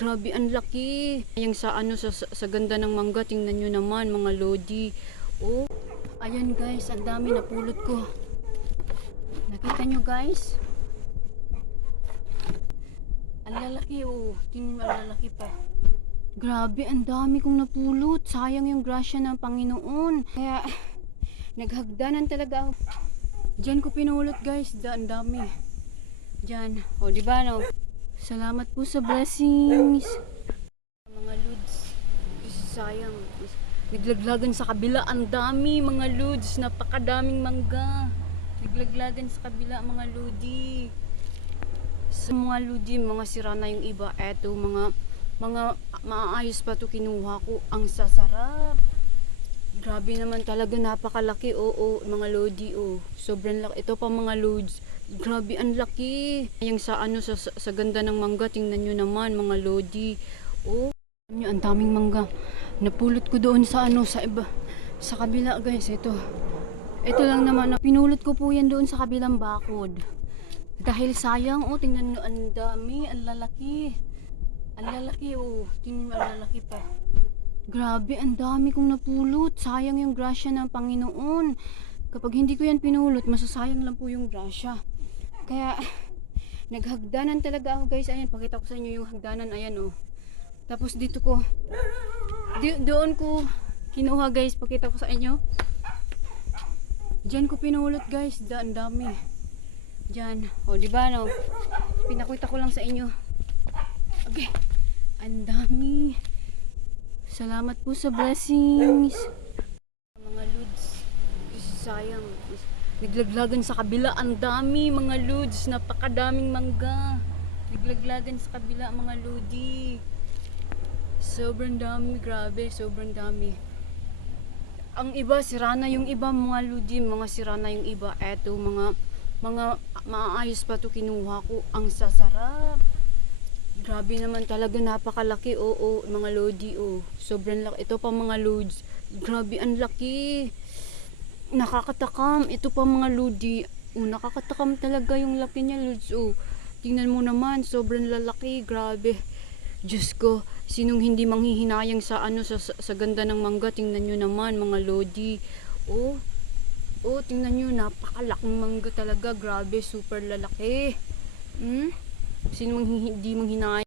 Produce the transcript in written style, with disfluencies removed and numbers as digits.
Grabe, ang laki. Yung sa ano sa ganda ng mangga, tingnan nyo naman mga lodi. Oh, ayan guys, ang dami napulot ko. Nakita nyo guys? Ang lalaki oh. Tingnan mo, ang lalaki pa. Grabe, ang dami kong napulot. Sayang yung grasya ng Panginoon. Kaya, naghagdanan talaga ako. Diyan ko pinulot guys. Ang dami. Diyan. O, di ba no? Salamat po sa blessings. Mga lods. Sayang. Naglaglagan sa kabila. Ang dami mga lods. Napakadaming mangga. Naglaglagan sa kabila mga lodi. Sa mga lodi, mga sira na yung iba. Eto, mga maayos pa to kinuha ko. Ang sasarap. Grabe naman talaga, napakalaki. Oo, mga lodi. Oh, sobrang laki. Ito pa mga lods. Grabe, ang laki. Yung sa ano sa ganda ng mangga, tingnan nyo naman mga lodi. Oh, nyo, ang daming mangga. Napulot ko doon sa ano, sa iba, sa kabila guys. Ito lang naman. Pinulot ko po yan doon sa kabilang bakod. Dahil sayang, oh, tingnan nyo, ang dami, ang lalaki. Ang lalaki, oh. Tingnan mo, ang lalaki pa. Grabe, ang dami kong napulot. Sayang yung grasya ng Panginoon. Kapag hindi ko yan pinulot, masasayang lang po yung grasya. Kaya, naghagdanan talaga ako guys. Ayan, pakita ko sa inyo yung hagdanan. Ayan, oh. Tapos dito ko, doon ko kinuha guys. Pakita ko sa inyo. Diyan ko pinulot guys. Ang dami. Diyan. O, di ba no? Pinakita ko lang sa inyo. Okay. Ang dami. Salamat po sa blessings. Mga lods. Sayang. Naglaglagan sa kabila. Ang dami mga lods. Napakadaming mangga. Naglaglagan sa kabila mga lodi. Sobrang dami. Grabe. Sobrang dami. Ang iba, sira na yung iba mga lodi. Mga sira na yung iba. Eto, mga maayos pa to kinuha ko. Ang sasarap. Grabe naman talaga, napakalaki. Oo, mga lodi. Oh, sobrang laki. Ito pa mga lods. Grabe, ang laki. Nakakatakam. Ito pa mga lodi. Oh, nakakatakam talaga yung laki niya lods. Oh, tingnan mo naman, sobrang lalaki. Grabe. Diyos ko, sinong hindi manghihinayang sa ano sa ganda ng mangga? Tingnan nyo naman mga lodi. Oh, oh, tingnan nyo, napakalaking mangga talaga. Grabe, super lalaki. Sino hindi manghinayang?